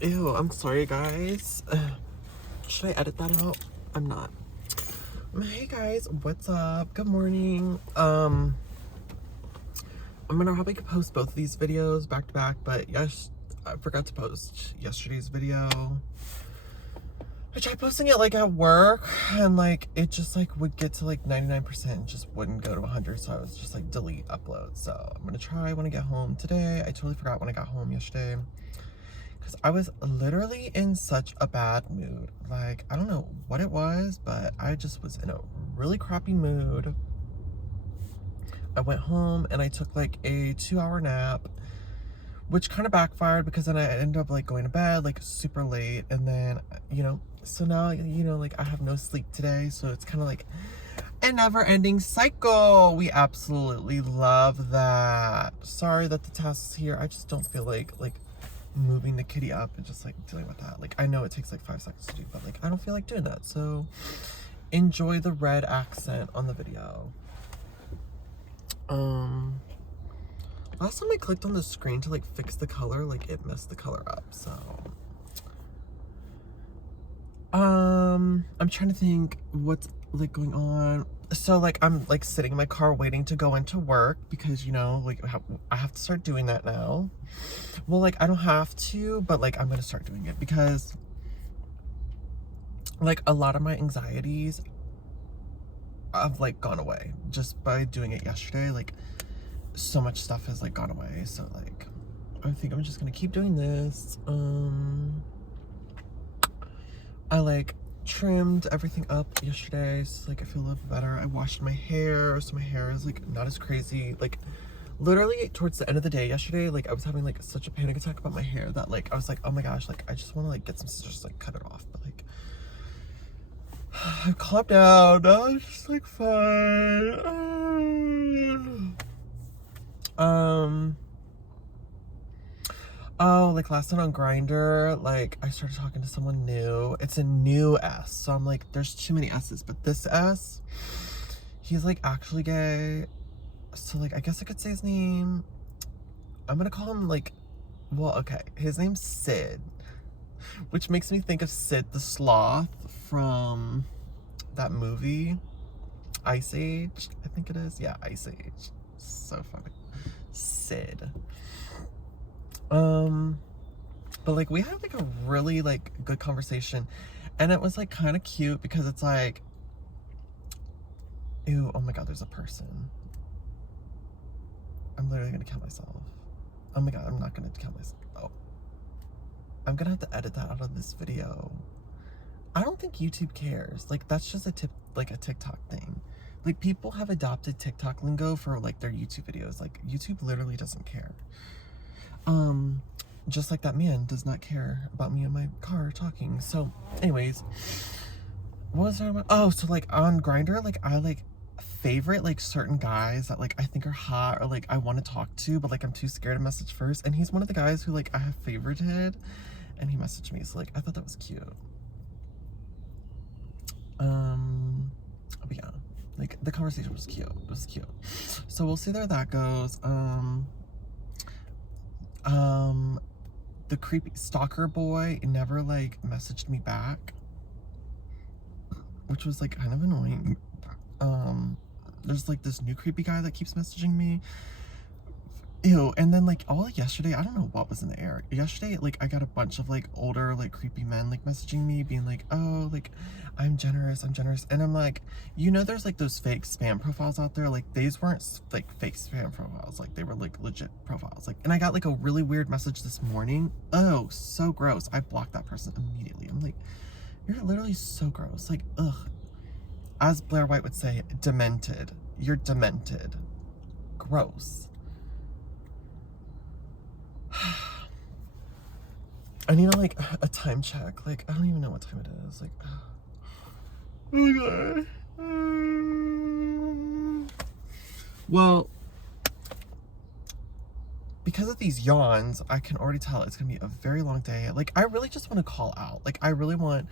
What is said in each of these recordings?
Ew, I'm sorry, guys. Should I edit that out? I'm not. Hey, guys. What's up? Good morning. I'm gonna probably post both of these videos back to back, but yes, I forgot to post yesterday's video. I tried posting it like at work, and like it just like would get to like 99% and just wouldn't go to 100, so I was just like delete upload. So I'm gonna try when I get home today. I totally forgot when I got home yesterday because I was literally in such a bad mood. Like, I don't know what it was, but I just was in a really crappy mood. I went home and I took like a 2-hour nap, which kind of backfired because then I ended up like going to bed like super late, and then so now like I have no sleep today, so it's kind of like a never-ending cycle. We absolutely love that. Sorry that the task's here. I just don't feel like moving the kitty up and just like dealing with that. Like, I know it takes like 5 seconds to do, but like I don't feel like doing that. So enjoy the red accent on the video. Last time I clicked on the screen to like fix the color, like it messed the color up. So I'm trying to think what's like going on. So like I'm like sitting in my car waiting to go into work because like I have to start doing that now. Well, like I don't have to, but like I'm gonna start doing it because like a lot of my anxieties have like gone away just by doing it yesterday. Like so much stuff has like gone away, so like I think I'm just gonna keep doing this. I like trimmed everything up yesterday, so like I feel a little better. I washed my hair, so my hair is like not as crazy. Like literally towards the end of the day yesterday, like I was having like such a panic attack about my hair that like I was like, oh my gosh, like I just want to like get some scissors, like cut it off, but like I calmed down. Now it's just like fine. Oh, like last night on Grindr, like I started talking to someone new. It's a new S, so I'm like, there's too many S's, but this S, he's like actually gay. So like I guess I could say his name. I'm gonna call him like, well, okay, his name's Sid, which makes me think of Sid the Sloth from that movie, Ice Age, I think it is. Yeah, Ice Age. So funny. Sid. But like we had like a really like good conversation, and it was like kind of cute because it's like, ew, oh my god, there's a person. I'm literally gonna kill myself. Oh my god, I'm not gonna kill myself. Oh, I'm gonna have to edit that out of this video. I don't think YouTube cares. Like that's just a TikTok thing. Like people have adopted TikTok lingo for like their YouTube videos. Like YouTube literally doesn't care. Just like that man does not care about me in my car talking. So anyways, what was I about? Oh, so like on Grindr, like I like favorite like certain guys that like I think are hot or like I want to talk to, but like I'm too scared to message first, and he's one of the guys who like I have favorited, and he messaged me, so like I thought that was cute. But yeah, like the conversation was cute. It was cute. So we'll see where that goes. The creepy stalker boy never like messaged me back, which was like kind of annoying. There's like this new creepy guy that keeps messaging me. Ew. And then like all yesterday, I don't know what was in the air. Yesterday, like I got a bunch of like older, like creepy men like messaging me being like, oh, like I'm generous. And I'm like, there's like those fake spam profiles out there. Like these weren't like fake spam profiles. Like they were like legit profiles. Like, and I got like a really weird message this morning. Oh, so gross. I blocked that person immediately. I'm like, you're literally so gross. Like, ugh. As Blair White would say, demented. You're demented. Gross. I need like a time check. Like, I don't even know what time it is. Like, oh my god. Well, because of these yawns, I can already tell it's gonna be a very long day. Like, I really just want to call out. Like, I really want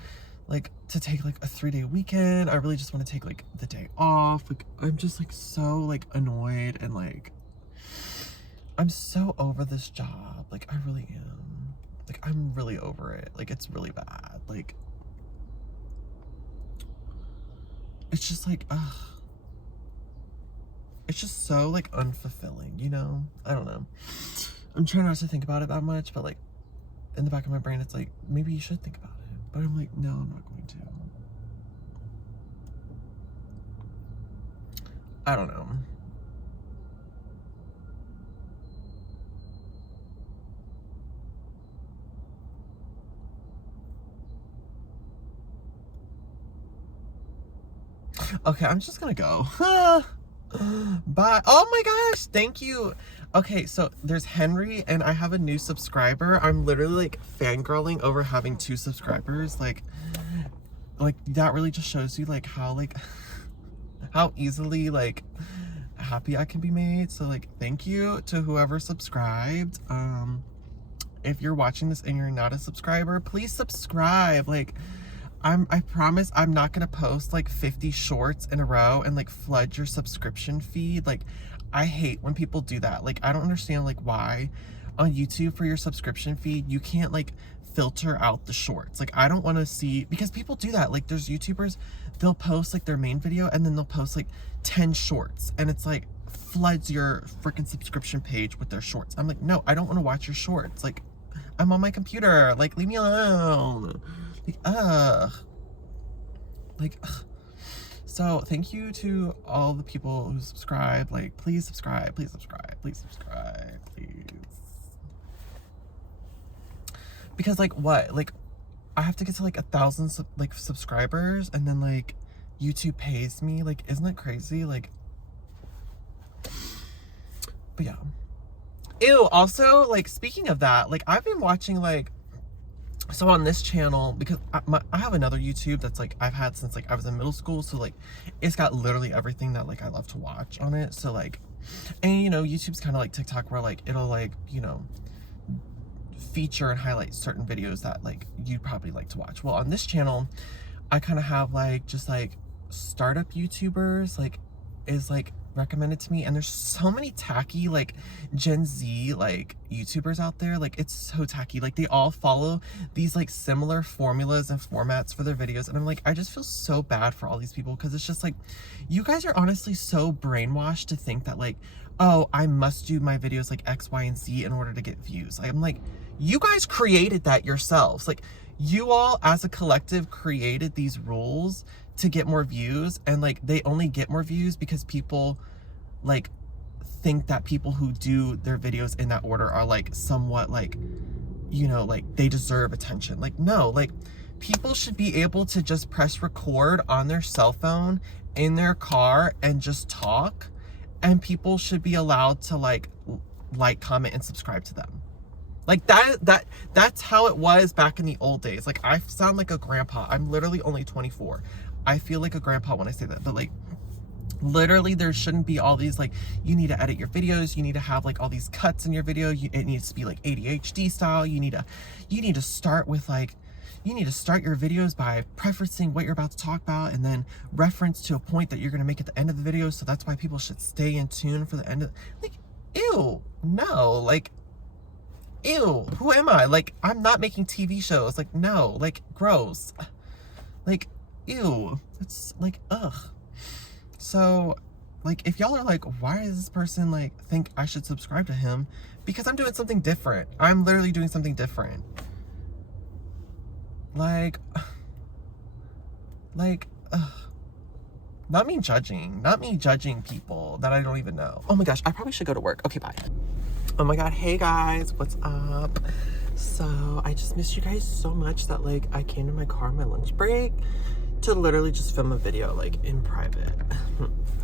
like to take like a 3-day weekend. I really just want to take like the day off. Like, I'm just like so like annoyed and like I'm so over this job. Like, I really am. Like, I'm really over it. Like, it's really bad. Like, it's just like, ugh. It's just so, like, unfulfilling, you know? I don't know. I'm trying not to think about it that much, but, like, in the back of my brain, it's like, maybe you should think about it. But I'm like, no, I'm not going to. I don't know. Okay, I'm just gonna go. Bye. Oh my gosh, thank you. Okay, so there's Henry and I have a new subscriber. I'm literally like fangirling over having 2 subscribers. Like that really just shows you like how easily like happy I can be made. So like thank you to whoever subscribed. If you're watching this and you're not a subscriber, please subscribe. Like I promise I'm not gonna post like 50 shorts in a row and like flood your subscription feed. Like I hate when people do that. Like I don't understand like why on YouTube for your subscription feed you can't like filter out the shorts. Like I don't want to see, because people do that. Like there's YouTubers, they'll post like their main video and then they'll post like 10 shorts and it's like floods your freaking subscription page with their shorts. I'm like, no, I don't want to watch your shorts. Like I'm on my computer. Like leave me alone. Like, ugh. Like, ugh. So, thank you to all the people who subscribe. Like, please subscribe, please subscribe, please subscribe, please. Because, like, what? Like, I have to get to, like, 1,000, like, subscribers, and then, like, YouTube pays me. Like, isn't that crazy? Like, but yeah. Ew, also, like, speaking of that, like, I've been watching, like, so on this channel, because I have another YouTube that's like I've had since like I was in middle school, so like it's got literally everything that like I love to watch on it. So like, and you know, YouTube's kind of like TikTok where like it'll like, you know, feature and highlight certain videos that like you'd probably like to watch. Well, on this channel I kind of have like just like startup YouTubers like is like recommended to me, and there's so many tacky like Gen Z like YouTubers out there. Like it's so tacky. Like they all follow these like similar formulas and formats for their videos, and I'm like, I just feel so bad for all these people, because it's just like you guys are honestly so brainwashed to think that like, oh, I must do my videos like X, Y, and Z in order to get views. Like, I'm like, you guys created that yourselves. Like you all as a collective created these rules to get more views, and like they only get more views because people like think that people who do their videos in that order are like somewhat like, you know, like they deserve attention. Like no, like people should be able to just press record on their cell phone in their car and just talk, and people should be allowed to like comment and subscribe to them. Like that's how it was back in the old days. Like I sound like a grandpa. I'm literally only 24. I feel like a grandpa when I say that, but like literally there shouldn't be all these like, you need to edit your videos, you need to have like all these cuts in your video, it needs to be like ADHD style. You need to start with like, you need to start your videos by preferencing what you're about to talk about and then reference to a point that you're going to make at the end of the video. So that's why people should stay in tune for the end of, like, ew, no, like, ew, who am I? Like, I'm not making TV shows. Like, no, like, gross. Like, ew, it's like, ugh. So, like, if y'all are like, why does this person like think I should subscribe to him? Because I'm doing something different. I'm literally doing something different. Like, ugh. Not me judging people that I don't even know. Oh my gosh, I probably should go to work. Okay, bye. Oh my god, hey guys, what's up? So I just missed you guys so much that like I came to my car on my lunch break to literally just film a video like in private.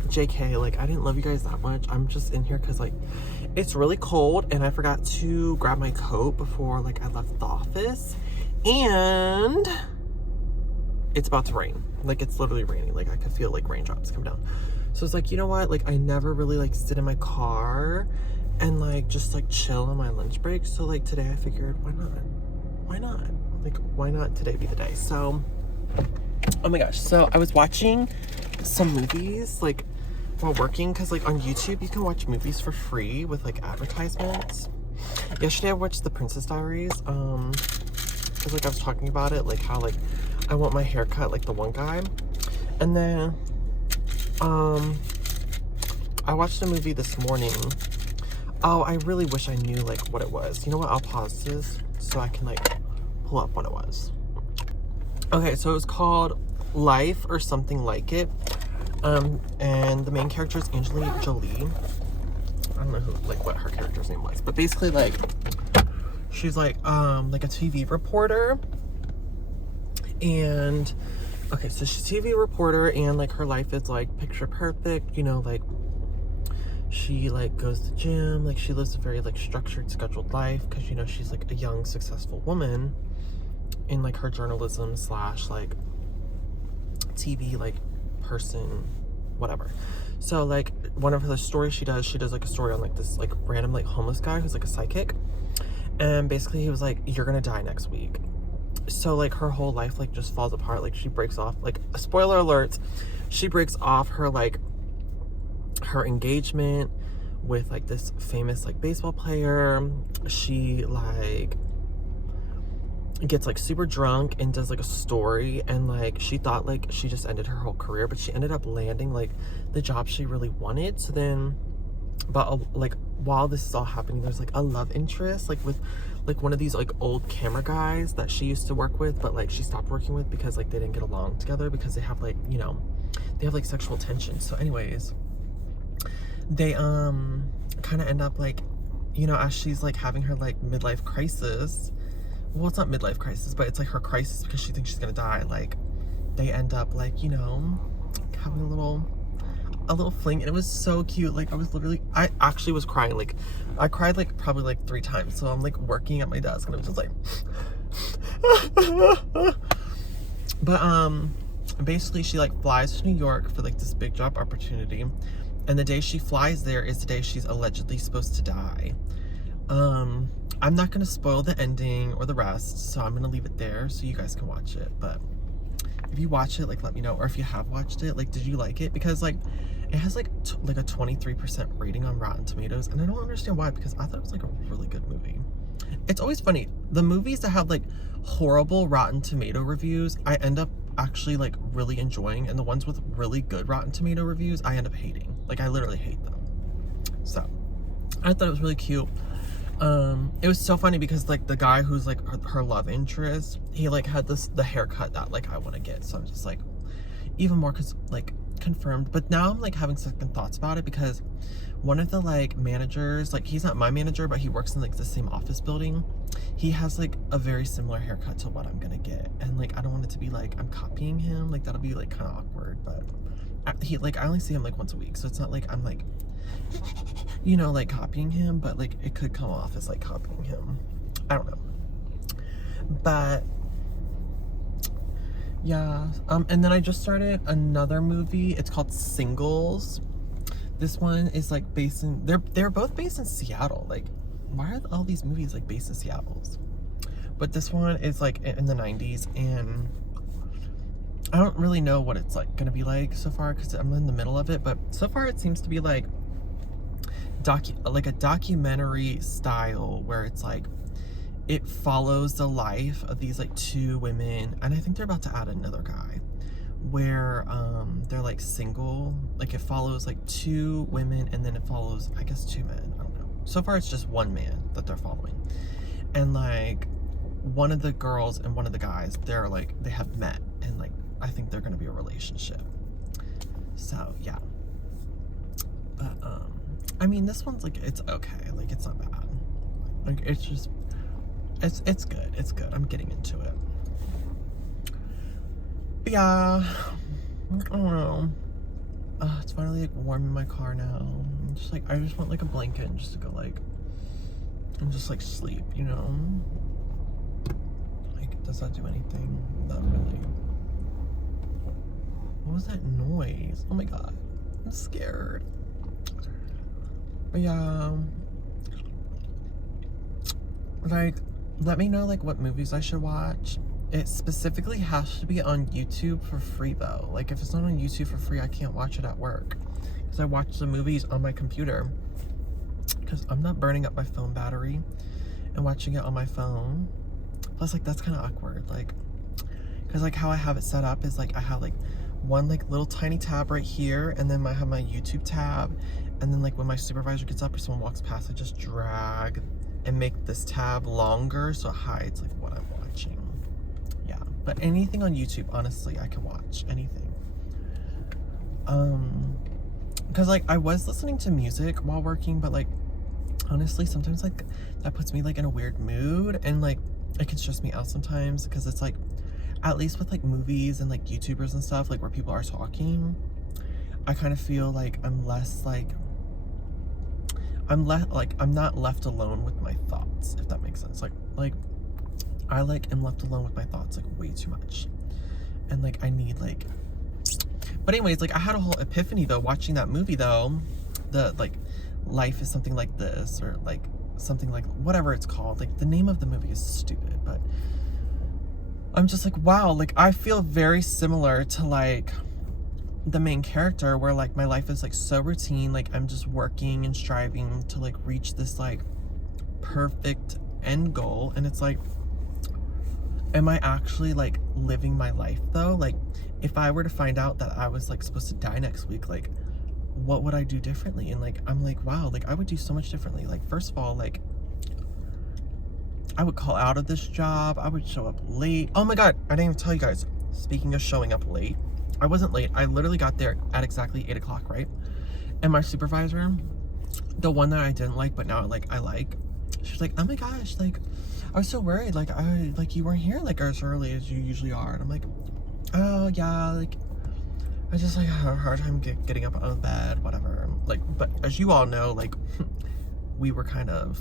JK, like I didn't love you guys that much. I'm just in here because like it's really cold and I forgot to grab my coat before like I left the office, and it's about to rain. Like it's literally raining. Like I could feel like raindrops come down. So it's like, you know what? Like I never really like sit in my car and like just like chill on my lunch break. So like today I figured, why not? Why not? Like why not today be the day? So, oh my gosh. So I was watching some movies. Like while working, because like on YouTube you can watch movies for free with like advertisements. Yesterday I watched The Princess Diaries, because like I was talking about it, like how like I want my hair cut like the one guy. And then I watched a movie this morning. Oh, I really wish I knew like what it was. You know what, I'll pause this so I can like pull up what it was. Okay, so it was called Life or Something Like It. And the main character is Angelina Jolie. I don't know who, like, what her character's name was, but basically, like, she's like a TV reporter. And okay, so she's a TV reporter, and like her life is like picture perfect. You know, like she like goes to gym, like she lives a very like structured, scheduled life because you know she's like a young, successful woman in like her journalism slash like TV like person, whatever. So like one of the stories she does like a story on like this like random like homeless guy who's like a psychic, and basically he was like, you're gonna die next week. So like her whole life like just falls apart. Like she breaks off, like, spoiler alert, she breaks off her like her engagement with like this famous like baseball player. She like gets like super drunk and does like a story, and like she thought like she just ended her whole career, but she ended up landing like the job she really wanted. So then, but like while this is all happening, there's like a love interest like with like one of these like old camera guys that she used to work with, but like she stopped working with because like they didn't get along together because they have like, you know, they have like sexual tension. So anyways, they kind of end up like, you know, as she's like having her like midlife crisis. Well, it's not midlife crisis, but it's like her crisis because she thinks she's gonna die. Like, they end up like, you know, having a little fling, and it was so cute. Like, I actually was crying. Like, I cried like probably like 3 times. So I'm like working at my desk, and I was just like, but basically she like flies to New York for like this big job opportunity, and the day she flies there is the day she's allegedly supposed to die. I'm not gonna spoil the ending or the rest, so I'm gonna leave it there so you guys can watch it. But if you watch it, like, let me know. Or if you have watched it, like, did you like it? Because like it has like a 23% rating on Rotten Tomatoes, and I don't understand why, because I thought it was like a really good movie. It's always funny, the movies that have like horrible Rotten Tomato reviews I end up actually like really enjoying, and the ones with really good Rotten Tomato reviews I end up hating. Like, I literally hate them. So I thought it was really cute. It was so funny because like the guy who's like her love interest, he like had the haircut that like I want to get. So I'm just like even more like confirmed. But now I'm like having second thoughts about it, because one of the like managers, like he's not my manager, but he works in like the same office building. He has like a very similar haircut to what I'm gonna get, and like I don't want it to be like I'm copying him. Like that'll be like kind of awkward. But I only see him like once a week, so it's not like I'm like, you know, like copying him, but like it could come off as like copying him. I don't know. But yeah, and then I just started another movie. It's called Singles. This one is like based in, they're both based in Seattle. Like, why are all these movies like based in Seattle? But this one is like in the 90s, and I don't really know what it's like gonna be like so far because I'm in the middle of it. But so far it seems to be like a documentary style, where it's like it follows the life of these like 2 women, and I think they're about to add another guy, where they're like single. Like it follows like 2 women, and then it follows, I guess, 2 men. I don't know. So far it's just 1 man that they're following, and like one of the girls and one of the guys, they're like, they have met, and like I think they're gonna be a relationship. So yeah. But I mean, this one's like, it's okay. Like, it's not bad. Like, it's just, it's good. It's good. I'm getting into it. But yeah, I don't know. It's finally like warm in my car now. I'm just like, I just want like a blanket and just to go like, and just like sleep, you know? Like, does that do anything? Not really. What was that noise? Oh my god, I'm scared. But yeah, like, let me know like what movies I should watch. It specifically has to be on YouTube for free though. Like, if it's not on YouTube for free, I can't watch it at work because I watch the movies on my computer, because I'm not burning up my phone battery and watching it on my phone. Plus, like, that's kind of awkward, like, because like how I have it set up is like I have like one like little tiny tab right here, and then I have my YouTube tab, and then like when my supervisor gets up or someone walks past, I just drag and make this tab longer so it hides like what I'm watching. Yeah, but anything on YouTube, honestly, I can watch anything. Because like I was listening to music while working, but like honestly sometimes like that puts me like in a weird mood, and like it can stress me out sometimes, because it's like, at least with like movies and like YouTubers and stuff, like where people are talking, I kind of feel like I'm less like, I'm not left alone with my thoughts, if that makes sense. Like I like am left alone with my thoughts like way too much, and like I need like, but anyways, like I had a whole epiphany though watching that movie though, the like Life is Something Like This, or like something like whatever it's called. Like the name of the movie is stupid, but I'm just like, wow, like I feel very similar to like the main character, where like my life is like so routine, like I'm just working and striving to like reach this like perfect end goal, and it's like, am I actually like living my life though? Like if I were to find out that I was like supposed to die next week, like what would I do differently? And like I'm like, wow, like I would do so much differently. Like first of all, like I would call out of this job, I would show up late. Oh my god, I didn't even tell you guys, speaking of showing up late, I wasn't late. I literally got there at exactly 8 o'clock, right? And my supervisor, the one that I didn't like but now like I like, she's like, oh my gosh, like I was so worried, like you weren't here like as early as you usually are. And I'm like, oh yeah, like I just like had a hard time getting up out of bed, whatever. Like, but as you all know, like we were kind of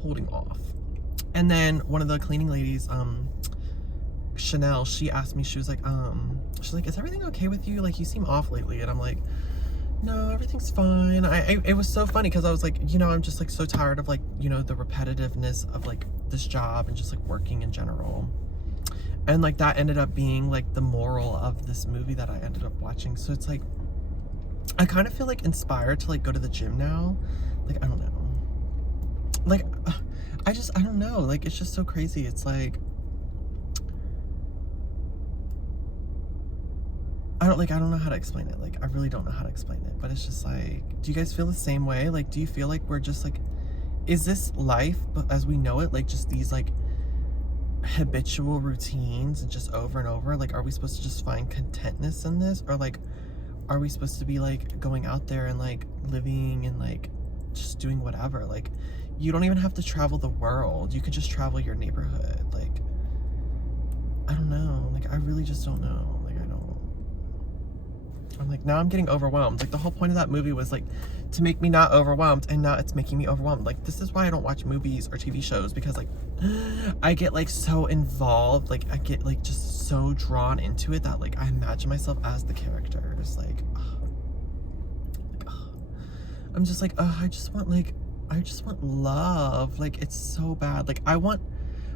holding off. And then one of the cleaning ladies, Chanel, she asked me, she was like, is everything okay with you? Like you seem off lately. And I'm like, no, everything's fine. It was so funny because I was like, you know, I'm just like so tired of like, you know, the repetitiveness of like this job and just like working in general. And like that ended up being like the moral of this movie that I ended up watching. So it's like, I kind of feel like inspired to like go to the gym now. Like, I don't know. Like, I don't know. Like, it's just so crazy. It's like, I don't know how to explain it. Like, I really don't know how to explain it. But it's just like, do you guys feel the same way? Like, do you feel like we're just like, is this life, but as we know it, like just these like habitual routines and just over and over? Like, are we supposed to just find contentness in this? Or like, are we supposed to be like going out there and like living and like just doing whatever? Like, you don't even have to travel the world. You could just travel your neighborhood. Like, I don't know. Like, I really just don't know. I'm like, now I'm getting overwhelmed. Like, the whole point of that movie was like to make me not overwhelmed, and now it's making me overwhelmed. Like, this is why I don't watch movies or TV shows, because like I get like so involved. Like, I get like just so drawn into it that like I imagine myself as the characters. Like, I'm just like, I just want love. Like, it's so bad. Like, I want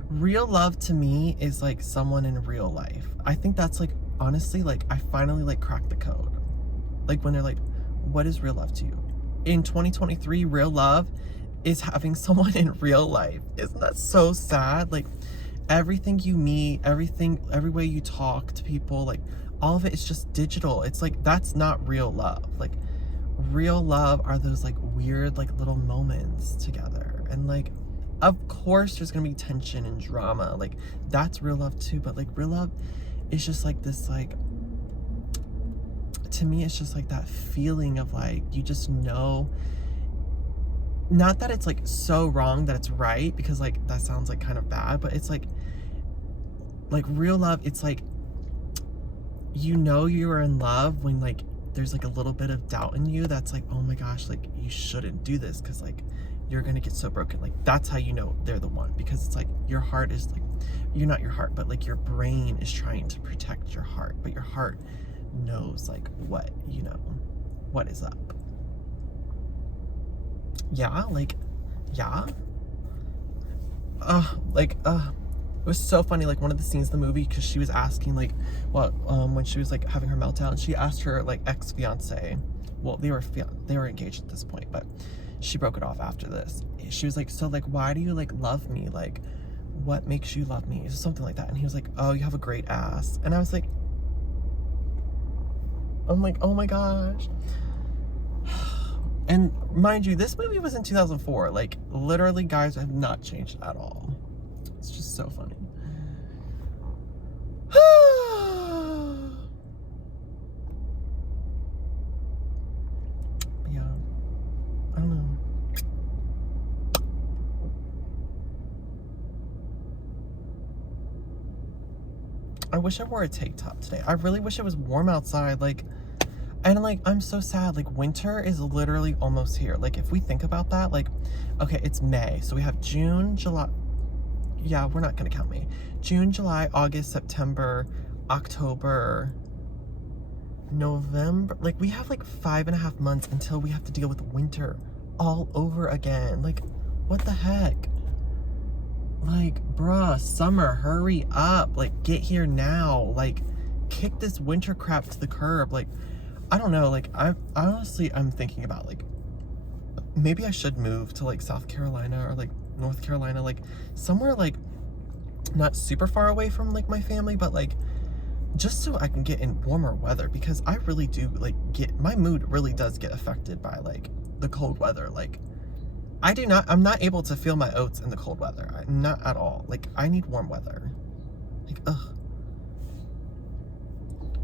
real love. To me is like someone in real life. I think that's like, honestly, like I finally like cracked the code. Like when they're like, what is real love to you? In 2023, real love is having someone in real life. Isn't that so sad? Like everything you meet, every way you talk to people, like all of it is just digital. It's like, that's not real love. Like real love are those like weird like little moments together. And like, of course there's gonna be tension and drama. Like that's real love too. But like real love, it's just like this, like, to me, it's just like that feeling of like, you just know, not that it's like so wrong that it's right, because like that sounds like kind of bad, but it's like real love, it's like, you know, you are in love when like there's like a little bit of doubt in you that's like, oh my gosh, like you shouldn't do this because like you're gonna get so broken. Like that's how you know they're the one, because it's like your heart is like, you're not your heart, but like your brain is trying to protect your heart, but your heart knows like what, you know, what is up. Yeah, like, yeah. It was so funny, like one of the scenes in the movie, because she was asking like what when she was like having her meltdown, she asked her like ex-fiance, well they were engaged at this point, but she broke it off after this. She was like, so like why do you like love me, like what makes you love me, something like that. And he was like, oh, you have a great ass. And I was like, I'm like, oh my gosh. And mind you, this movie was in 2004. Like literally guys have not changed at all. It's just so funny. Yeah. I don't know. I wish I wore a tank top today. I really wish it was warm outside. Like, and like, I'm so sad. Like, winter is literally almost here. Like, if we think about that, like, okay, it's May. So we have June, July. Yeah, we're not gonna count May. June, July, August, September, October, November. Like, we have like 5.5 months until we have to deal with winter all over again. Like, what the heck? Like, bruh, summer, hurry up. Like, get here now. Like, kick this winter crap to the curb. Like, I don't know. Like, I'm thinking about, like, maybe I should move to, like, South Carolina or, like, North Carolina. Like, somewhere, like, not super far away from, like, my family, but, like, just so I can get in warmer weather. Because I really do, like, my mood really does get affected by, like, the cold weather. Like, I'm not able to feel my oats in the cold weather. Not at all. Like, I need warm weather. Like, ugh.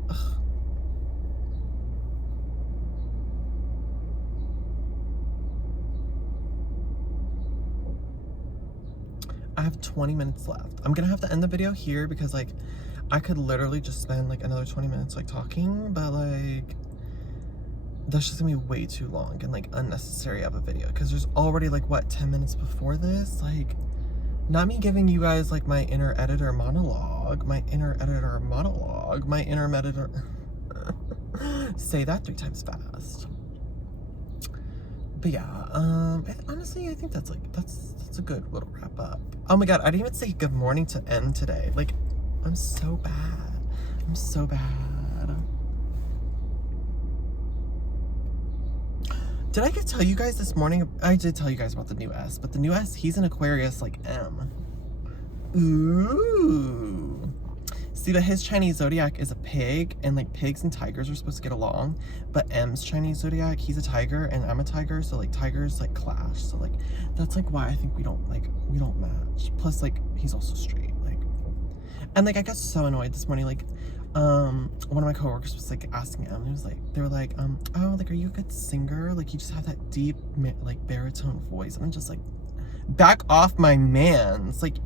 Ugh. I have 20 minutes left. I'm gonna have to end the video here because, like, I could literally just spend, like, another 20 minutes, like, talking, but, like, that's just gonna be way too long and like unnecessary of a video because there's already like what 10 minutes before this. Like, not me giving you guys like my inner editor monologue, say that 3 times fast. But yeah, honestly I think that's a good little wrap up. Oh my god, I didn't even say good morning to end today. Like, I'm so bad. Did I tell you guys this morning? I did tell you guys about the new S, but the new S, he's an Aquarius like M. Ooh. See, but his Chinese zodiac is a pig, and like pigs and tigers are supposed to get along, but M's Chinese zodiac, he's a tiger and I'm a tiger, so like tigers like clash. So like that's like why I think we don't match. Plus like he's also straight, like, and like I got so annoyed this morning, like one of my coworkers was like asking him, and they were like, oh, like, are you a good singer? Like, you just have that deep, like, baritone voice. And I'm just like, back off my man. It's like,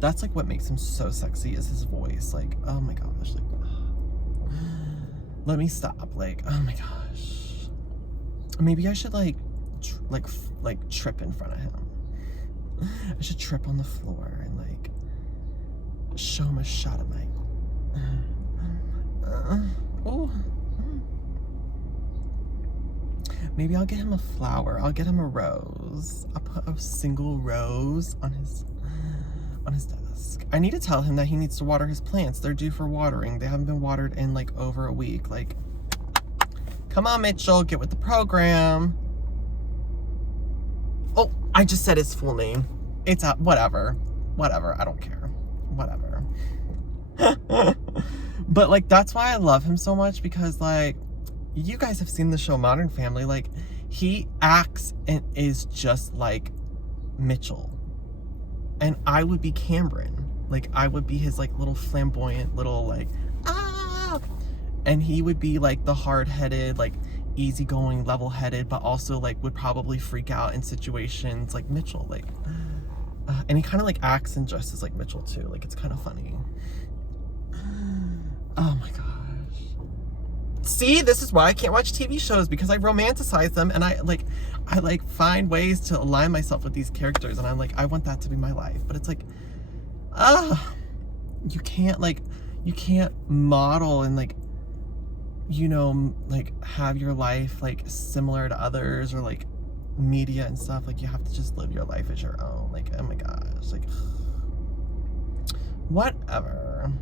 that's like what makes him so sexy is his voice. Like, oh my gosh, like, let me stop. Like, oh my gosh. Maybe I should like trip in front of him. I should trip on the floor and like show him a shot of my maybe I'll get him a flower. I'll get him a rose. I'll put a single rose on his desk. I need to tell him that he needs to water his plants. They're due for watering. They haven't been watered in like over a week. Like, come on, Mitchell, get with the program. Oh, I just said his full name. It's whatever, I don't care. Whatever. But like that's why I love him so much, because like you guys have seen the show Modern Family. Like, he acts and is just like Mitchell, and I would be Cameron. Like, I would be his like little flamboyant little like and he would be like the hard-headed, like easygoing, level-headed, but also like would probably freak out in situations like Mitchell. Like and he kind of like acts and dresses like Mitchell too. Like, it's kind of funny. Oh my gosh. See, this is why I can't watch TV shows, because I romanticize them, and I find ways to align myself with these characters, and I'm like, I want that to be my life. But it's like, you can't model and like, you know, like have your life like similar to others, or like media and stuff, like, you have to just live your life as your own. Like, oh my gosh, like, whatever.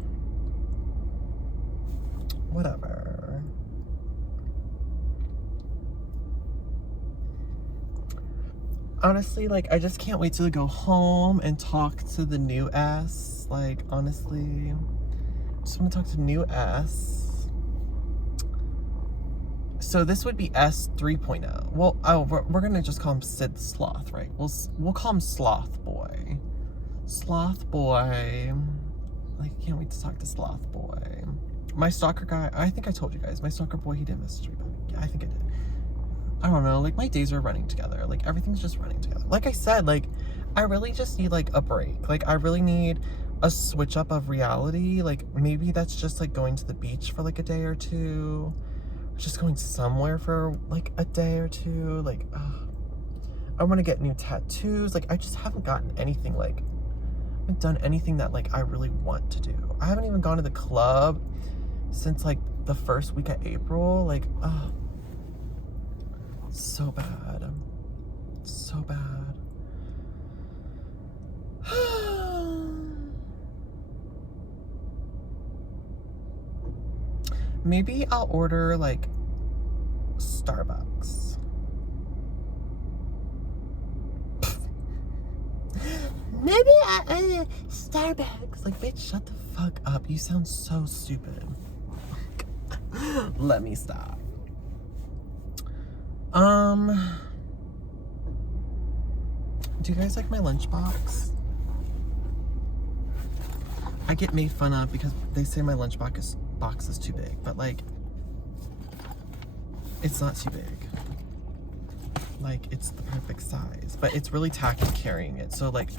Honestly, like, I just can't wait to go home and talk to the new S. Like, honestly, just want to talk to new S. So this would be S 3.0. Well, we're gonna just call him Sid Sloth, right? We'll call him Sloth Boy. Sloth Boy. Like, can't wait to talk to Sloth Boy. My stalker guy, I think I told you guys, my stalker boy, he didn't message me back. Yeah, I think I did. I don't know, like, my days are running together. Like, everything's just running together. Like I said, like, I really just need, like, a break. Like, I really need a switch up of reality. Like, maybe that's just, like, going to the beach for, like, a day or two. Just going somewhere for, like, a day or two. Like, I want to get new tattoos. Like, I just haven't gotten anything, like, I haven't done anything that, like, I really want to do. I haven't even gone to the club since, like, the first week of April. Like, so bad. So bad. Maybe I'll order, like, Starbucks. Maybe Starbucks. Like, bitch, shut the fuck up. You sound so stupid. Let me stop. Do you guys like my lunchbox? I get made fun of because they say my lunchbox is too big, but, like, it's not too big. Like, it's the perfect size, but it's really tacky carrying it. So, like,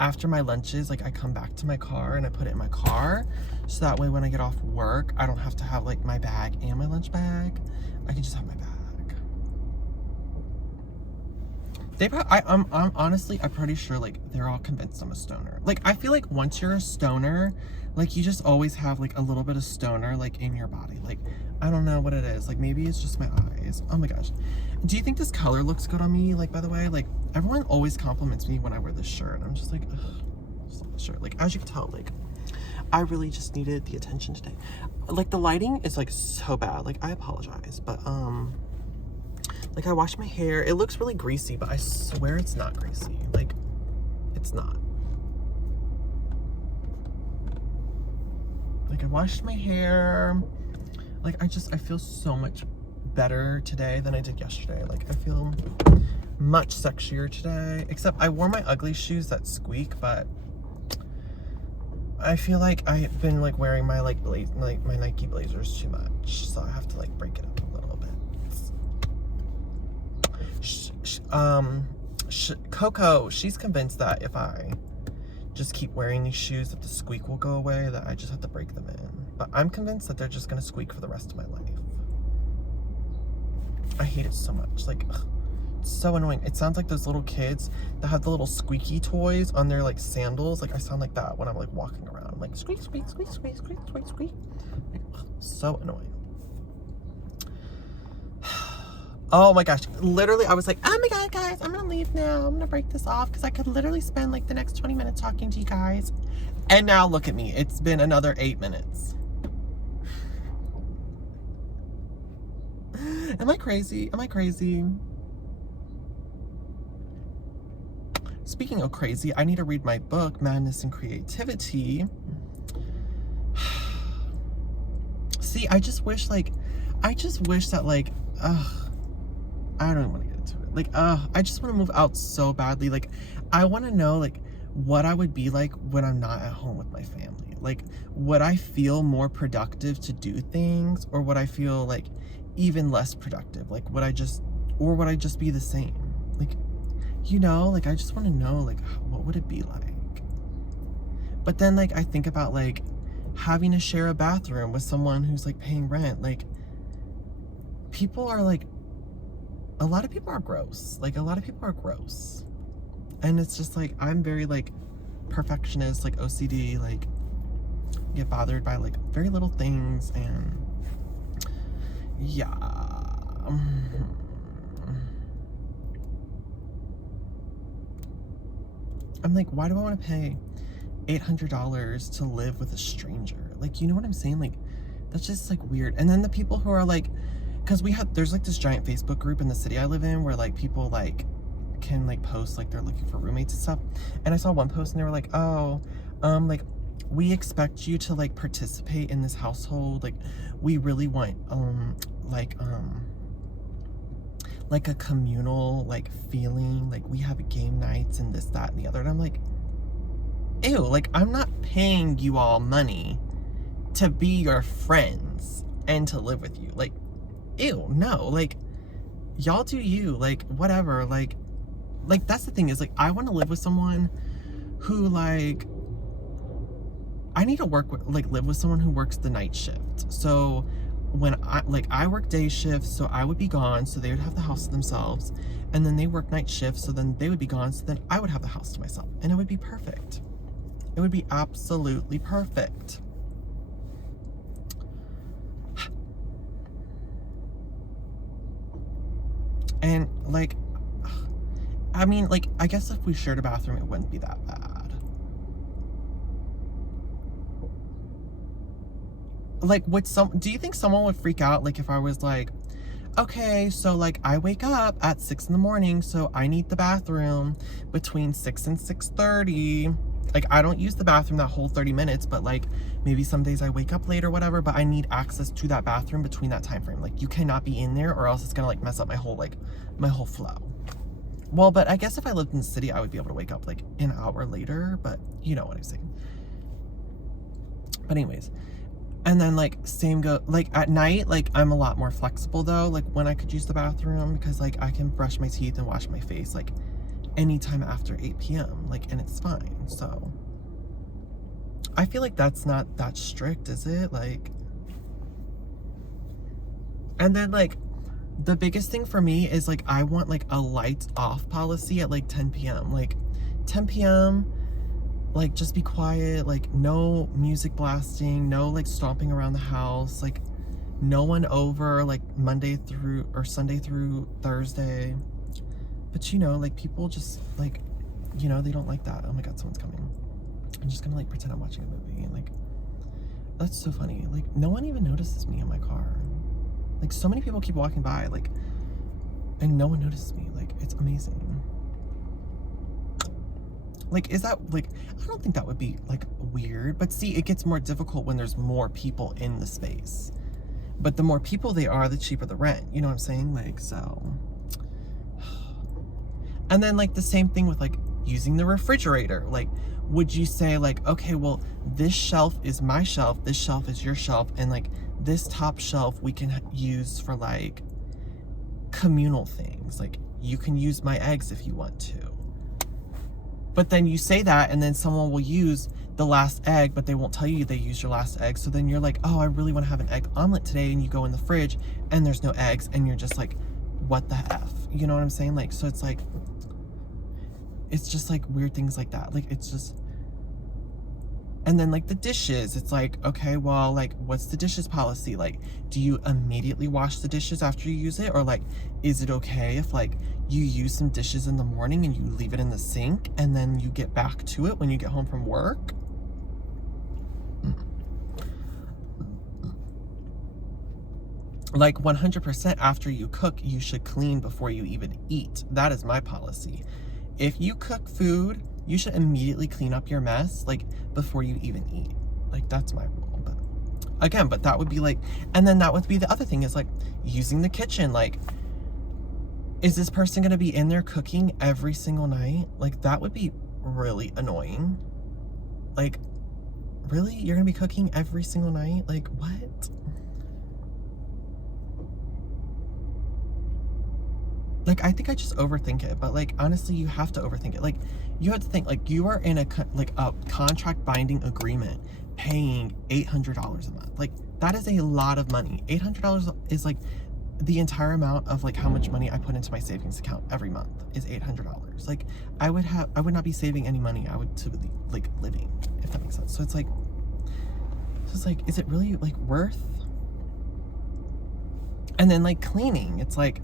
after my lunches, like, I come back to my car and I put it in my car, so that way when I get off work, I don't have to have, like, my bag and my lunch bag. I can just have my bag. I'm honestly, I'm pretty sure, like, they're all convinced I'm a stoner. Like, I feel like once you're a stoner, like, you just always have, like, a little bit of stoner, like, in your body. Like, I don't know what it is. Like, maybe it's just my eyes. Oh my gosh. Do you think this color looks good on me? Like, by the way, like, everyone always compliments me when I wear this shirt. I'm just like, ugh, just love this shirt. Like, as you can tell, like, I really just needed the attention today. Like, the lighting is, like, so bad. Like, I apologize, but, like, I washed my hair. It looks really greasy, but I swear it's not greasy. Like, it's not. Like, I washed my hair. Like, I feel so much better today than I did yesterday. Like, I feel much sexier today. Except I wore my ugly shoes that squeak, but I feel like I've been, like, wearing my, like, my Nike Blazers too much. So I have to, like, break it up a little bit. Coco, she's convinced that if I just keep wearing these shoes that the squeak will go away, that I just have to break them in. But I'm convinced that they're just gonna squeak for the rest of my life. I hate it so much. Like, ugh, it's so annoying. It sounds like those little kids that have the little squeaky toys on their, like, sandals. Like, I sound like that when I'm, like, walking around. I'm like, squeak, squeak, squeak, squeak, squeak, squeak, squeak. Like, ugh, so annoying. Oh my gosh, literally I was like, oh my god, guys, I'm gonna leave now. I'm gonna break this off because I could literally spend, like, the next 20 minutes talking to you guys. And now look at me, it's been another 8 minutes. Am I crazy? Am I crazy? Speaking of crazy, I need to read my book, Madness and Creativity. See, I just wish that, like, I don't want to get into it. Like, I just want to move out so badly. Like, I want to know, like, what I would be like when I'm not at home with my family. Like, would I feel more productive to do things, or would I feel, like, even less productive? Like, would I just be the same? Like, you know, like, I just want to know, like, what would it be like? But then, like, I think about, like, having to share a bathroom with someone who's, like, paying rent. Like, people are, like, a lot of people are gross. Like, a lot of people are gross. And it's just, like, I'm very, like, perfectionist, like, OCD, like, get bothered by, like, very little things, and yeah. I'm like, why do I want to pay $800 to live with a stranger? Like, you know what I'm saying? Like, that's just like weird. And then the people who are like, because there's like this giant Facebook group in the city I live in where like people like can like post like they're looking for roommates and stuff. And I saw one post and they were like, oh, like we expect you to like participate in this household. Like we really want like a communal like feeling, like we have game nights and this, that, and the other. And I'm like, ew, like I'm not paying you all money to be your friends and to live with you. Like, ew, no, like y'all do you, like whatever. Like that's the thing is like I want to live with someone who like I need to live with someone who works the night shift. So when I work day shifts, so I would be gone, so they would have the house to themselves, and then they work night shifts, so then they would be gone, so then I would have the house to myself, and it would be perfect. It would be absolutely perfect. And like, I mean, like, I guess if we shared a bathroom, it wouldn't be that bad. Like, do you think someone would freak out, like, if I was like, okay, so, like, I wake up at 6 in the morning, so I need the bathroom between 6 and 6:30. Like, I don't use the bathroom that whole 30 minutes, but, like, maybe some days I wake up late or whatever, but I need access to that bathroom between that time frame. Like, you cannot be in there or else it's gonna, like, mess up my whole flow. Well, but I guess if I lived in the city, I would be able to wake up, like, an hour later, but you know what I'm saying. But anyways, and then like like at night, like I'm a lot more flexible though, like when I could use the bathroom, because like I can brush my teeth and wash my face like anytime after 8 p.m. like, and it's fine. So I feel like that's not that strict, is it? Like, and then like the biggest thing for me is like I want like a lights off policy at like 10 p.m. like 10 p.m. like just be quiet, like no music blasting, no like stomping around the house, like no one over like Monday through or Sunday through Thursday. But you know, like people just like, you know, they don't like that. Oh my god, someone's coming. I'm just gonna like pretend I'm watching a movie, and like that's so funny. Like no one even notices me in my car. Like so many people keep walking by, like, and no one notices me. Like it's amazing. Like, is that, like, I don't think that would be, like, weird. But see, it gets more difficult when there's more people in the space. But the more people they are, the cheaper the rent. You know what I'm saying? Like, so. And then, like, the same thing with, like, using the refrigerator. Like, would you say, like, okay, well, this shelf is my shelf, this shelf is your shelf, and, like, this top shelf we can use for, like, communal things. Like, you can use my eggs if you want to. But then you say that, and then someone will use the last egg, but they won't tell you they used your last egg. So then you're like, oh, I really want to have an egg omelet today. And you go in the fridge, and there's no eggs. And you're just like, what the F? You know what I'm saying? Like, so it's like, it's just like weird things like that. Like, it's just, and then like the dishes, it's like, okay, well, like, what's the dishes policy? Like, do you immediately wash the dishes after you use it? Or like, is it okay if like you use some dishes in the morning and you leave it in the sink and then you get back to it when you get home from work? Like 100% after you cook, you should clean before you even eat. That is my policy. If you cook food, you should immediately clean up your mess, like, before you even eat. Like, that's my rule. But again, but that would be like, and then that would be the other thing is like using the kitchen. Like, is this person going to be in there cooking every single night? Like, that would be really annoying. Like, really? You're going to be cooking every single night? Like, what? Like, I think I just overthink it, but like, honestly, you have to overthink it. Like, you have to think, like, you are in a contract binding agreement paying $800 a month. Like, that is a lot of money. $800 is like the entire amount of like how much money I put into my savings account every month is $800. Like, I would not be saving any money. I would to be like living, if that makes sense. So it's like, is it really like worth? And then like cleaning, it's like,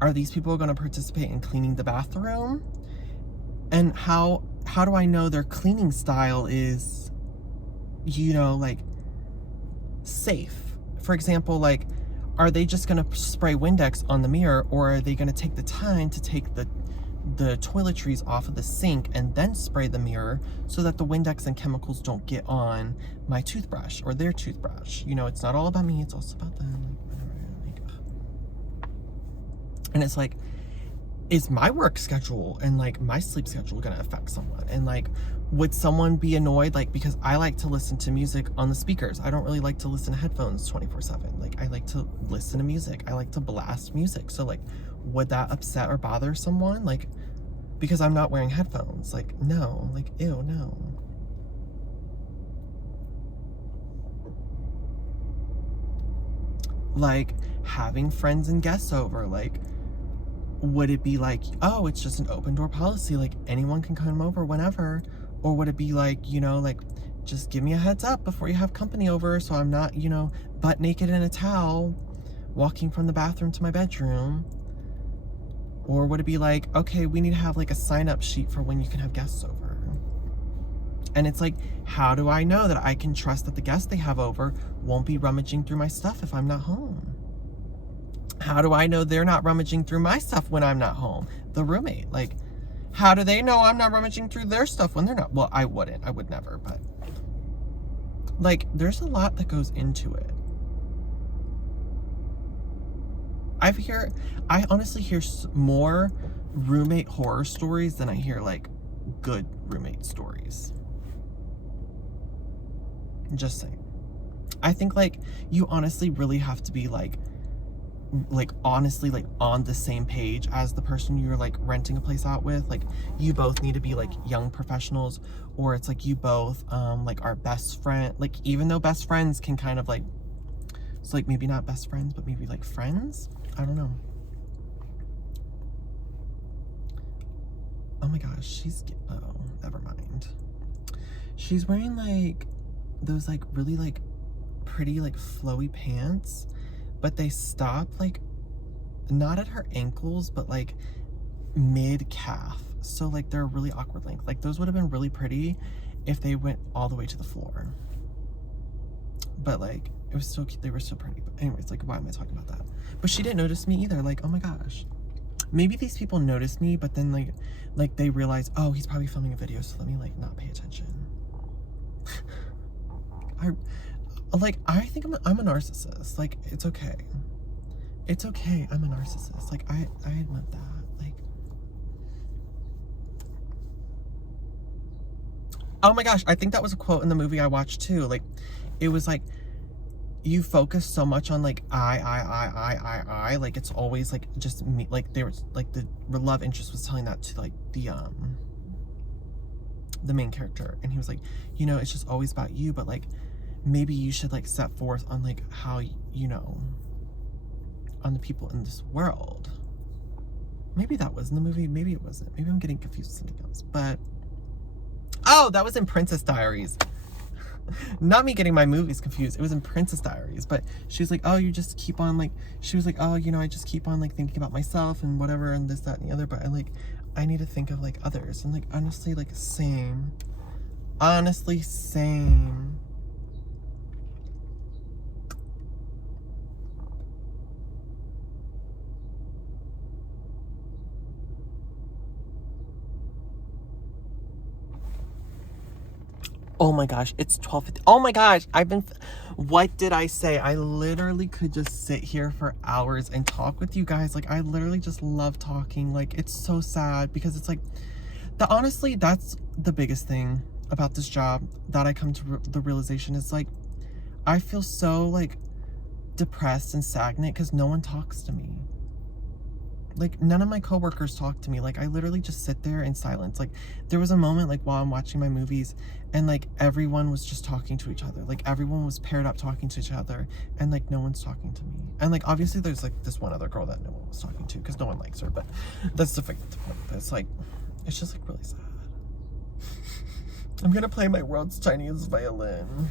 are these people going to participate in cleaning the bathroom? And how how do I know their cleaning style is, you know, like, safe? For example, like, are they just gonna spray Windex on the mirror, or are they gonna take the time to take the toiletries off of the sink and then spray the mirror so that the Windex and chemicals don't get on my toothbrush or their toothbrush? You know, it's not all about me, it's also about them. And it's like, is my work schedule and like my sleep schedule gonna affect someone? And like, would someone be annoyed? Like, because I like to listen to music on the speakers. I don't really like to listen to headphones 24/7. Like, I like to listen to music. I like to blast music. So like, would that upset or bother someone? Like, because I'm not wearing headphones. Like, no, like, ew, no. Like, having friends and guests over, like, would it be like, oh, it's just an open door policy, like anyone can come over whenever? Or would it be like, you know, like, just give me a heads up before you have company over so I'm not, you know, butt naked in a towel walking from the bathroom to my bedroom? Or would it be like, okay, we need to have like a sign-up sheet for when you can have guests over? And it's like, how do I know that I can trust that the guests they have over won't be rummaging through my stuff if I'm not home? How do I know they're not rummaging through my stuff when I'm not home? The roommate, like, how do they know I'm not rummaging through their stuff when they're not? Well, I wouldn't. I would never, but like, there's a lot that goes into it. I honestly hear more roommate horror stories than I hear like good roommate stories. Just saying. I think like you honestly really have to be like honestly like on the same page as the person you're like renting a place out with. Like, you both need to be like young professionals, or it's like you both like are best friend. Like, even though best friends can kind of like, it's like maybe not best friends but maybe like friends. I don't know. Oh my gosh, oh, never mind. She's wearing like those like really like pretty like flowy pants, but they stop like not at her ankles but like mid calf, so like they're a really awkward length. Like, those would have been really pretty if they went all the way to the floor, but like it was still, they were still pretty. But anyways, like, why am I talking about that? But she didn't notice me either. Like, oh my gosh, maybe these people noticed me, but then like they realize, oh, he's probably filming a video, so let me like not pay attention. I think I'm a narcissist. Like, it's okay. It's okay. I'm a narcissist. Like, I admit that. Like, oh my gosh, I think that was a quote in the movie I watched too. Like, it was like, you focus so much on like I, like it's always like just me. Like, there was like the love interest was telling that to like the main character, and he was like, you know, it's just always about you, but like maybe you should like set forth on like how, you know, on the people in this world. Maybe that was in the movie, maybe it wasn't. Maybe I'm getting confused with something else. But oh, that was in Princess Diaries. Not me getting my movies confused. It was in Princess Diaries. But she was like, oh, you just keep on like, she was like, oh, you know, I just keep on like thinking about myself and whatever and this, that, and the other. But I need to think of like others. And like, honestly, like, same. Honestly, same. Oh my gosh, it's 12:50. Oh my gosh, what did I say? I literally could just sit here for hours and talk with you guys. Like, I literally just love talking. Like, it's so sad because it's like, honestly, that's the biggest thing about this job that I come to the realization is like, I feel so like depressed and stagnant because no one talks to me. Like, none of my coworkers talk to me. Like, I literally just sit there in silence. Like, there was a moment, like, while I'm watching my movies, and, like, everyone was just talking to each other. Like, everyone was paired up talking to each other, and, like, no one's talking to me. And, like, obviously there's, like, this one other girl that no one was talking to, because no one likes her, but that's the point. It's, like, it's just, like, really sad. I'm gonna play my world's tiniest violin.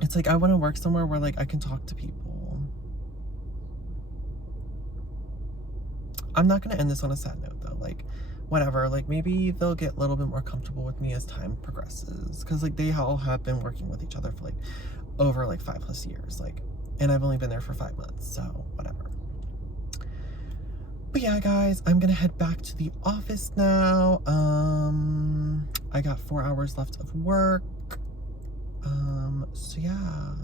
It's, like, I want to work somewhere where, like, I can talk to people. I'm not going to end this on a sad note, though. Like, whatever, like maybe they'll get a little bit more comfortable with me as time progresses, because like they all have been working with each other for like over like 5+ years, like, and I've only been there for 5 months, so whatever. But yeah, guys, I'm gonna head back to the office now. I got 4 hours left of work. So yeah.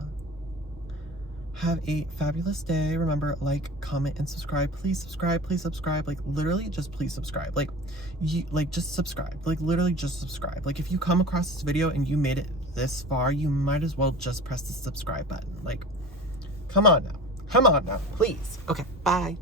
Have a fabulous day. Remember, like, comment, and subscribe. Please subscribe. Please subscribe. Like, literally, just please subscribe. Like, just subscribe. Like, literally, just subscribe. Like, if you come across this video and you made it this far, you might as well just press the subscribe button. Like, come on now. Come on now, please. Okay, bye.